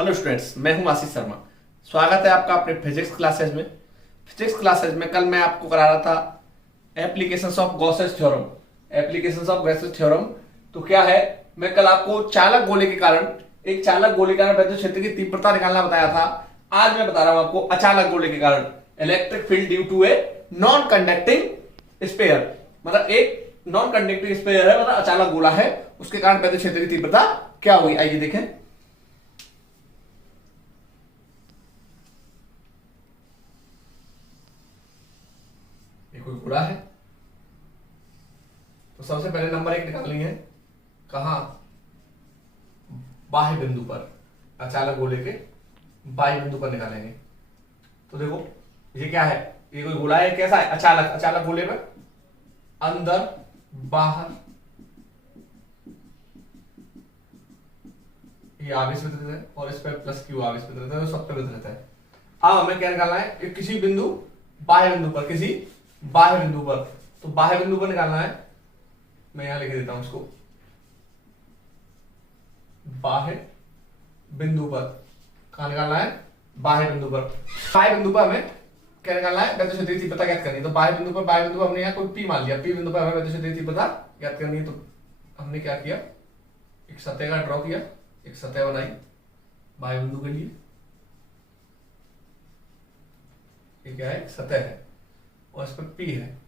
Hello students, मैं हूं आशीष शर्मा। स्वागत है आपका अपने फिजिक्स क्लासेज में। फिजिक्स क्लासेज में कल मैं आपको करा रहा था applications of Gauss's theorem. Applications of Gauss's theorem तो क्या है, मैं कल आपको चालक गोले के कारण विद्युत क्षेत्र की तीव्रता निकालना बताया था। आज मैं बता रहा हूं आपको अचालक गोले के कारण electric field due to a non conducting sphere. मतलब एक नॉन कंडक्टिंग स्फीयर है, मतलब अचालक गोला है, उसके कारण विद्युत क्षेत्र की तीव्रता क्या होगी। आइए देखें। कोई गोला है तो सबसे पहले नंबर 1 निकालनी है। कहां? बाह्य बिंदु पर, अचालक गोले के बाह्य बिंदु पर निकालेंगे। तो देखो ये क्या है, ये कोई गोला है, कैसा है? अचालक गोले में अंदर बाहर ये आवेश वितरित है और इस पर प्लस क्यू आवेश वितरित है, तो सब पे वितरित है। अब हमें क्या निकालना है? किसी बिंदु बाह्य बिंदु पर, किसी बाह्य बिंदु पर, तो बाह्य बिंदु पर निकालना है। मैं यहां लिख देता हूं इसको, बाह्य बिंदु पर। कहां निकालना है? बाह्य बिंदु पर। बाह्य बिंदु पर हमें क्या निकालना है? विद्युत क्षेत्र की तीव्रता ज्ञात करनी है। तो बाह्य बिंदु पर हमने यहां कोई पी मान लिया। पी बिंदु पर हमें विद्युत क्षेत्र की तीव्रता ज्ञात करनी है। तो हमने क्या किया, एक सतह का ड्रॉ किया, एक सतह बनाई बाह्य बिंदु के लिए। ये क्या है? सतह है और इस पर P है।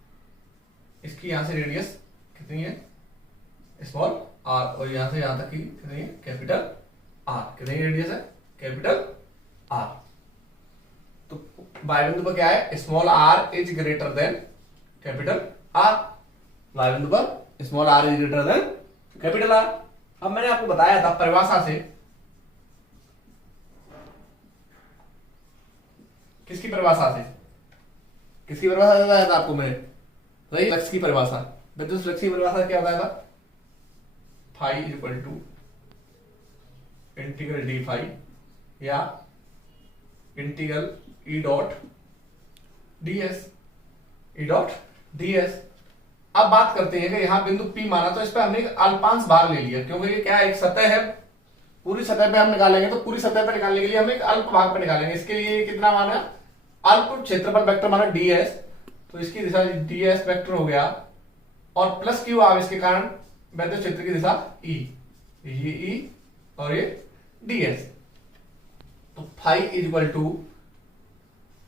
इसकी यहां से रेडियस कितनी है? स्मॉल r, और यहां से यहां तक की कितनी है? Capital R। कितनी रेडियस है? Capital R। तो बाह्य बिंदु पर क्या है? Small r is greater than capital R। बाह्य बिंदु पर small r is greater than capital R। अब मैंने आपको बताया था परिभाषा से, किसकी परिभाषा से बताया था आपको मैंने? वही फ्लक्स की परिभाषा। विद्युत फ्लक्स की परिभाषा क्या बताया था? Phi equal to integral d phi या इंटीग्रल ई डॉट ds। अब बात करते हैं कि यहां बिंदु P माना, तो इस पर हमने एक अल्पांश भाग ले लिया, क्योंकि ये क्या है? एक सतह है। पूरी सतह पे हम निकालेंगे, तो पूरी सतह पे निकालने के लिए हम एक अल्प भाग पे निकालेंगे। इसके लिए कितना माना? अल्प क्षेत्रफल वेक्टर माना ds, तो इसकी दिशा ds वेक्टर हो गया, और प्लस क्यू आवेश के कारण विद्युत क्षेत्र की दिशा E, ये E और ये ds। तो phi is equal to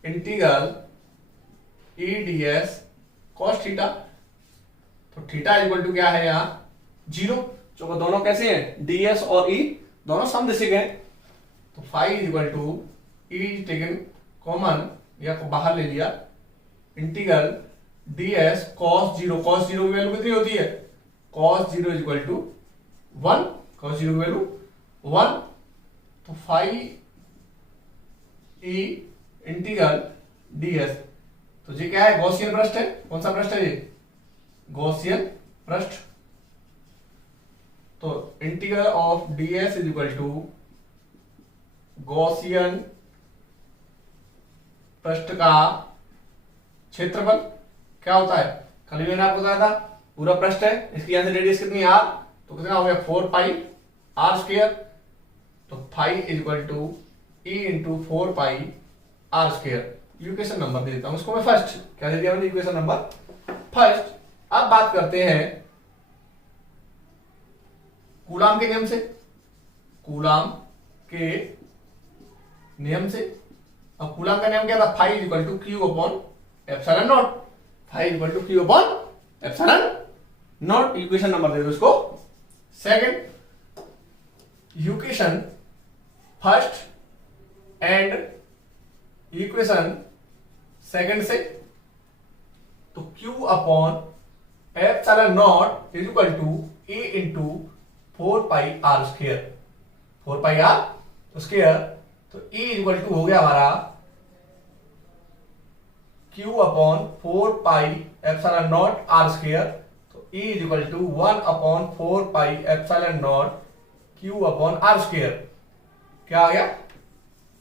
integral E ds cos theta. तो थीटा इज इक्वल टू क्या है यहां? 0, जो दोनों कैसे हैं? ds और E दोनों समदिशिक हैं। तो phi is equal to E taken common या को बाहर ले लिया, इंटीग्रल ds cos 0। cos 0 की वैल्यू कितनी होती है? cos 0 is equal to 1। cos 0 की वैल्यू 1। तो फाई E इंटीग्रल ds, तो ये क्या है? गॉसियन पृष्ठ है। कौन सा पृष्ठ है ये? गॉसियन पृष्ठ। तो integral of ds is equal to Gaussian पृष्ठ का क्षेत्रफल क्या होता है? कल मैंने आपको बताया था, पूरा पृष्ठ है, इसकी यहां से रेडियस कितनी है? r, तो कितना हो गया? 4 पाई r स्क्वायर। तो phi is equal to E into 4 pi r square. Equation number दे देता हूं इसको मैं फर्स्ट। क्या दे दिया मैंने? Equation number first. अब बात करते हैं कूलाम के नियम से। कूलाम के नियम से, अब कूलाम का नियम क्या था? Phi is equal to Q upon epsilon naught. Phi is equal to Q upon epsilon naught. Equation number दे दो इसको second. Equation first and equation second से, तो Q upon epsilon naught is equal to E into 4 pi R square. 4 pi R square. तो E is equal to हो गया हमारा Q upon 4 pi epsilon naught R square. तो E is equal to 1 upon 4 pi epsilon naught Q upon R square. क्या आ गया?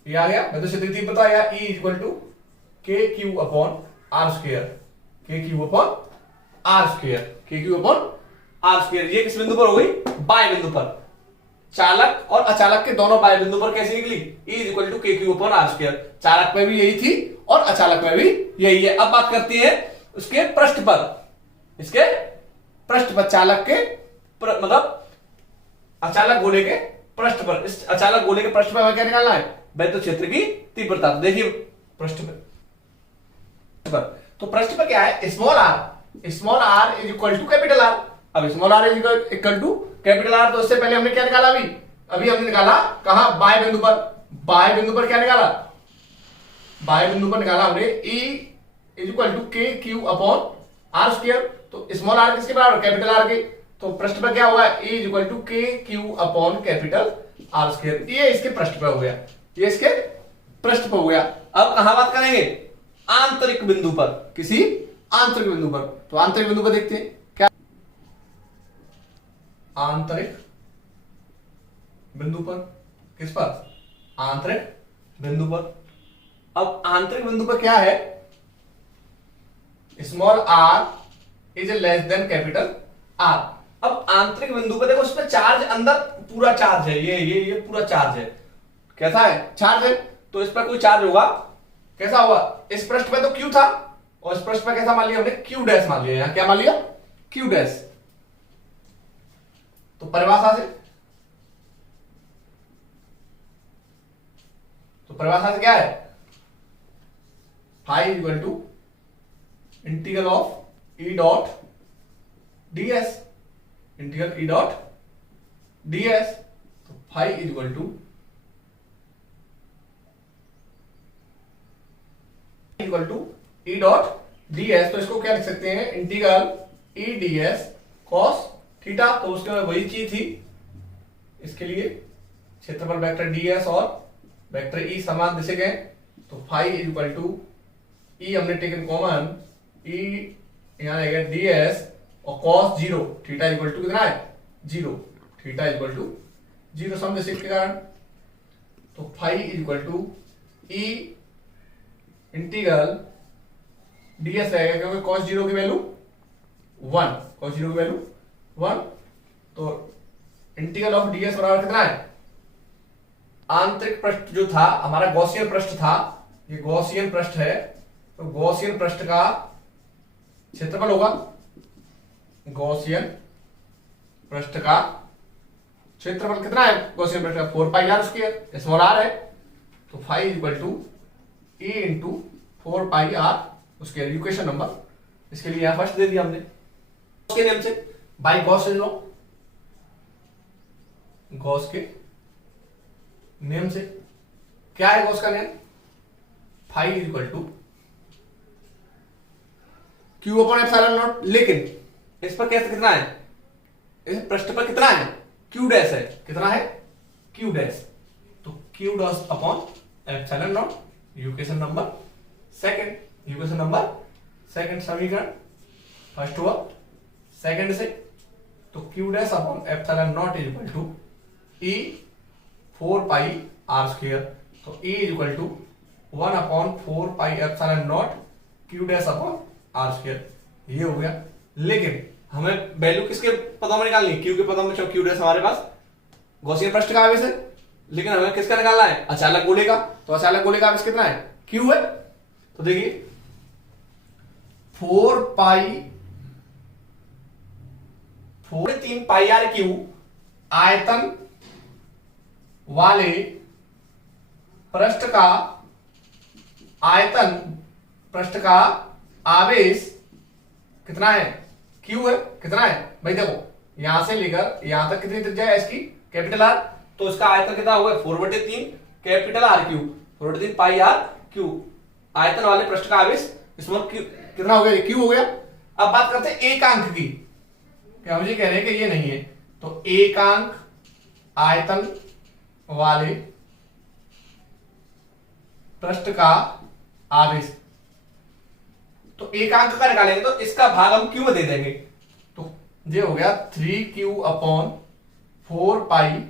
ये आ गया विद्युत क्षेत्र की तीव्रता, या E is equal to KQ upon R square. KQ upon R square. KQ upon R square. ये किस बिंदु पर हो गई? बाह्य बिंदु पर। चालक और अचालक के दोनों बाह्य बिंदु पर कैसे निकली, E is equal to K Q upon R square. चालक में भी यही थी और अचालक में भी यही है। अब बात करते हैं उसके पृष्ठ पर, इसके पृष्ठ पर चालक के मतलब अचालक गोले के पृष्ठ पर। इस अचालक गोले के पृष्ठ पर हमें क्या निकालना है, विद्युत क्षेत्र की तीव्रता। देखिए पृष्ठ पर, तो पृष्ठ पर क्या है, small R is equal to capital R. अब small R is equal to capital R, तो इससे पहले हमने क्या निकाला, अभी हमने निकाला कहां, बाह्य बिंदु पर। बाह्य बिंदु पर क्या निकाला, बाह्य बिंदु पर निकाला हमने E is equal to K Q upon R square. तो स्मॉल आर किसके बराबर, कैपिटल आर के। तो पृष्ठ पर क्या हुआ, E is equal to K Q upon capital R square. ये इसके पृष्ठ पर हो गया, ये इसके पृष्ठ पर हो गया। अब कहां बात करेंगे, आंतरिक बिंदु पर, किसी आंतरिक बिंदु पर। तो आंतरिक बिंदु पर देखते हैं क्या, आंतरिक बिंदु पर, किस पर, आंतरिक बिंदु पर। अब आंतरिक बिंदु पर क्या है, small R is less than capital R. अब आंतरिक बिंदु पर देखो, उसमें चार्ज अंदर पूरा चार्ज है, ये पूरा चार्ज है। कैसा है, चार्ज है। तो इस पर कोई चार्ज होगा, कैसा होगा, इस पृष्ठ पे तो क्यू था और इस पृष्ठ पे कैसा मान लिया हमने, क्यू डैश मान लिया। यहां क्या मान लिया, क्यू डैश। तो परिभाषा से क्या है, phi equal to integral of E dot DS, integral E dot DS. तो phi equal to E dot DS. तो इसको क्या लिख सकते हैं, integral E DS cos theta. तो उसके में वही चीज थी, इसके लिए क्षेत्रफल वेक्टर डीएस और वेक्टर ई समान दिशा गए। तो फाई इक्वल टू ई हमने टेकन कॉमन, ई यहां रहेगा डीएस और cos zero, theta equal to कितना है, zero, theta equal to zero समदिशा के कारण। तो phi equal to E integral DS रहेगा, क्योंकि कॉस जीरो की वैल्यू 1, कॉस जीरो की वैल्यू 1। तो इंटीग्रल ऑफ डीएस बराबर कितना है, आंतरिक पृष्ठ जो था हमारा गॉसियन पृष्ठ था, ये गॉसियन पृष्ठ है। तो गॉसियन पृष्ठ का क्षेत्रफल होगा, गॉसियन पृष्ठ का क्षेत्रफल कितना है, गॉसियन पृष्ठ का 4 pi R square, small R है। तो phi equal to E into 4 pi R उसके इक्वेशन नंबर, इसके लिए यहां फर्स्ट दे दिया हमने उसके नियम से, बाई गॉस लॉ, गॉस के नियम से। क्या है गॉस का नियम, phi equal to Q upon epsilon naught. लेकिन इस पर कैसे कितना है, इस पृष्ठ पर कितना है, क्यू डैश है, कितना है, क्यू डैश। तो Q dash upon epsilon naught, equation number second, equation number second, समीकरण फर्स्ट हुआ सेकंड से। तो Q dash upon epsilon naught is equal to E 4 pi R square. तो E is equal to 1 upon 4 pi epsilon naught Q dash upon R square, ये हो गया। लेकिन हमें वैल्यू किसके पदों में निकालनी है, क्यू के पदों में। क्यू डैश हमारे पास गॉसियन पृष्ठ का आवेश है, लेकिन हमें किसका निकालना है, अचालक गोले का। तो अचालक गोले का आवेश कितना है, क्यू है। तो देखिए 4 पाई 3 पाई आर क्यू आयतन वाले पृष्ठ का, आयतन पृष्ठ का आवेश कितना है, क्यू है। कितना है भाई, देखो यहां से लेकर यहां तक कितनी त्रिज्या है इसकी, कैपिटल आर। तो इसका आयतन कितना हुआ, 4/3 capital R cube, 4/3 pi R cube. आयतन वाले पृष्ठ का आवेश स्मॉल क्यू कितना हो गया, क्यू हो गया। अब बात करते हैं एकांक की, क्या मुझे कह रहे हैं कि ये नहीं है। तो एकांक आयतन वाले पृष्ठ का आवेश, तो एकांक का निकालेंगे तो इसका भाग हम क्यू में दे देंगे। तो ये हो गया 3q upon 4 pi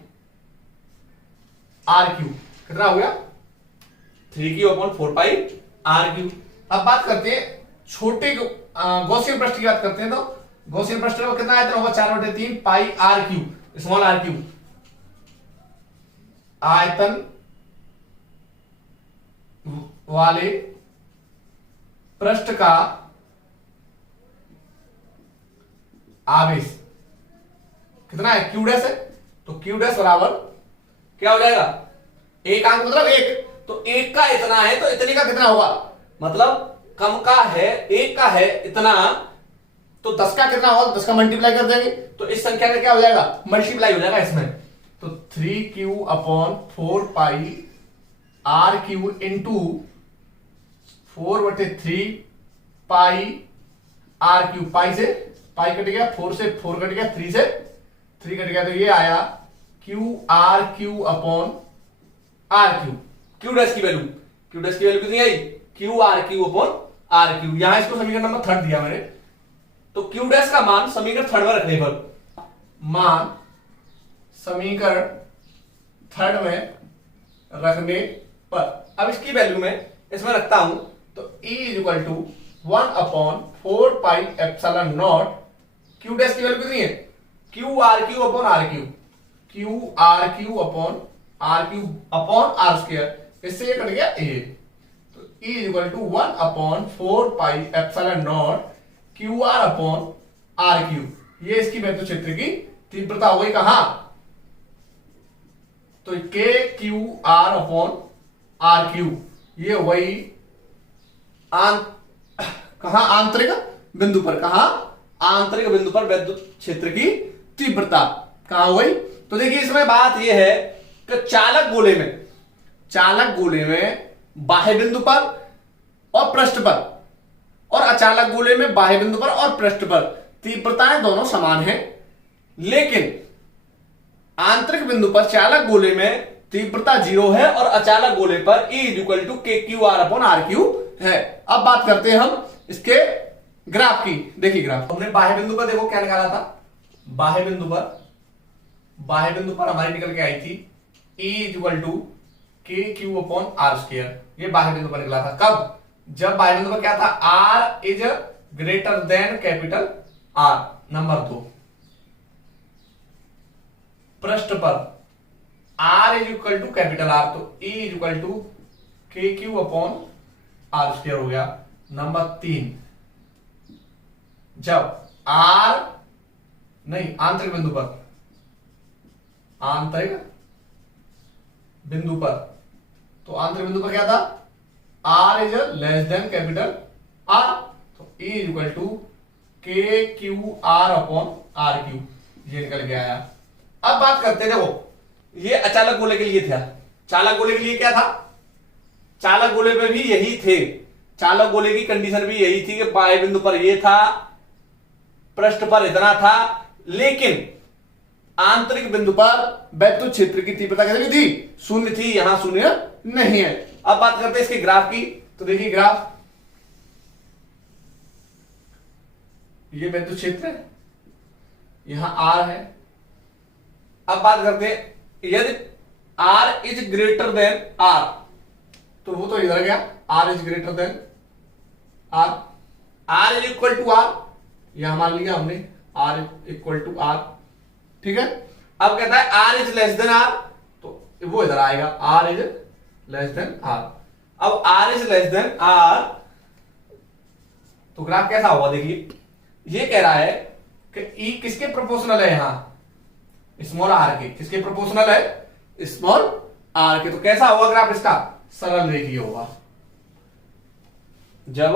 R Q. कितना हो गया, 3q upon 4 pi R Q. अब बात करते हैं छोटे गॉसियन पृष्ठ की बात करते हैं। तो गॉसियन पृष्ठ में कितना आयतन होगा, 4/3 pi R cube, small R cube. आयतन वाले पृष्ठ का आवेश कितना है, क्यू डैश है, तो क्यू डैश बराबर क्या हो जाएगा, एक अंक मतलब एक, तो एक का इतना है तो इतने का कितना होगा, मतलब कम का है, एक का है इतना, तो 10 का कितना होगा, 10 का मल्टीप्लाई कर देंगे तो इस संख्या का क्या हो जाएगा, मल्टीप्लाई हो जाएगा इसमें। तो 3q upon 4 pi R cube into 4/3 pi R cube, pi से पाई कट गया, 4 से 4 कट गया, 3 से 3 कट गया, तो ये आया Q R cube upon R cube. Q dash की वैल्यू कितनी आई, Q R cube upon R cube. यहां इसको समीकरण नंबर 3 दिया मैंने, तो क्यू डैश का मान समीकरण 3 में रखने पर, मान समीकरण 3 में रखने पर, अब इसकी वैल्यू में इसमें रखता हूं, तो E equal to 1/4 pi epsilon naught, Q dash की वैल्यू कितनी है, Q R cube upon R cube, Q R cube upon R square, इससे ये कट गया ए, तो E equal to 1/4 pi epsilon naught Q R upon R cube, ये इसकी वैद्युत क्षेत्र की तीव्रता हो गई कहां, तो K Q R upon R cube, ये वही कहां, आंतरिक बिंदु पर, कहां, आंतरिक बिंदु पर विद्युत क्षेत्र की तीव्रता कहां हो गई। तो देखिए इसमें बात यह है कि चालक गोले में बाह्य बिंदु पर और पृष्ठ पर, और अचालक गोले में बाह्य बिंदु पर और पृष्ठ पर तीव्रताएं दोनों समान हैं, लेकिन आंतरिक बिंदु पर चालक गोले में तीव्रता 0 है और अचालक गोले पर E equal to K Q R upon R cube है। अब बात करते हैं हम इसके ग्राफ की। देखिए ग्राफ हमने बाह्य बिंदु पर देखो क्या निकाला था, बाह्य बिंदु पर हमारी निकल के आई थी E equal to K Q upon R square, ये बाह्य बिंदु पर निकला था। कब, जब बाह्य बिंदु पर क्या था, R is greater than capital R। Number 2, पृष्ठ पर R is equal to capital R, तो E is equal to K Q upon R square हो गया। नंबर 3, जब R नहीं, आंतरिक बिंदु पर, तो आंतरिक बिंदु पर क्या था, R is less than capital R, तो E is equal to K Q R upon R cube, ये निकल के आया। अब बात करते हैं, देखो ये अचालक गोले के लिए था, चालक गोले के लिए क्या था, चालक गोले पे भी यही थे, चालक गोले की कंडीशन भी यही थी कि बाह्य बिंदु पर ये था, पृष्ठ पर इतना था, लेकिन आंतरिक बिंदु पर विद्युत क्षेत्र की तीव्रता कितनी थी, 0 थी, यहां 0 नहीं है। अब बात करते हैं इसके ग्राफ की, तो देखिए ग्राफ, ये विद्युत क्षेत्र है, यहां R है। अब बात करते हैं, यदि R is greater than R, तो वो तो इधर गया, R is greater than R is equal to R, यहां मान लिया हमने R इक्वल टू R, ठीक है। अब कहता है R is less then R, तो वो इधर आएगा, R is less then R। अब R is less then R, तो ग्राफ कैसा होगा, देखिए ये कह रहा है कि E किसके प्रोपोर्शनल है, यहां स्मॉल r के, किसके प्रोपोर्शनल है, स्मॉल r के, तो कैसा होगा ग्राफ इसका, सरल रेखीय होगा। जब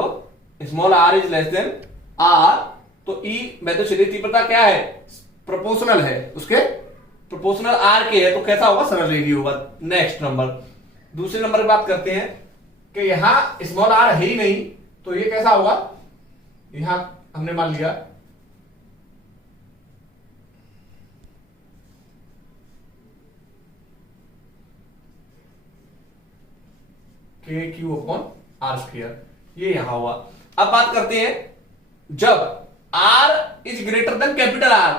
small r is less then r, तो E विद्युत क्षेत्र की तीव्रता क्या है, प्रोपोर्शनल है, उसके प्रोपोर्शनल r के है, तो कैसा होगा, सरल रेखीय होगा। नेक्स्ट नंबर, दूसरे नंबर की बात करते हैं कि यहां स्मॉल r है ही नहीं, तो ये कैसा होगा, यहां हमने मान लिया के क्यू अपॉन आर स्क्वायर, ये यहां हुआ। अब बात करते हैं, जब R is greater than capital R,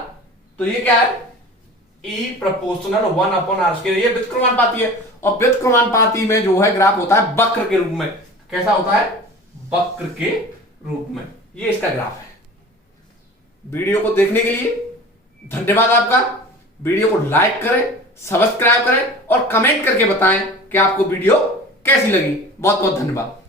तो ये क्या है, E proportional 1 upon R square, ये व्युत्क्रमानुपाती है, और व्युत्क्रमानुपाती में जो है ग्राफ होता है वक्र के रूप में। कैसा होता है, वक्र के रूप में। ये इसका ग्राफ है। वीडियो को देखने के लिए धन्यवाद आपका। वीडियो को लाइक करें, सब्सक्राइब करें और कमेंट करके बताएं कि आपको वीडियो कैसी लगी। बहुत बहुत धन्यवाद।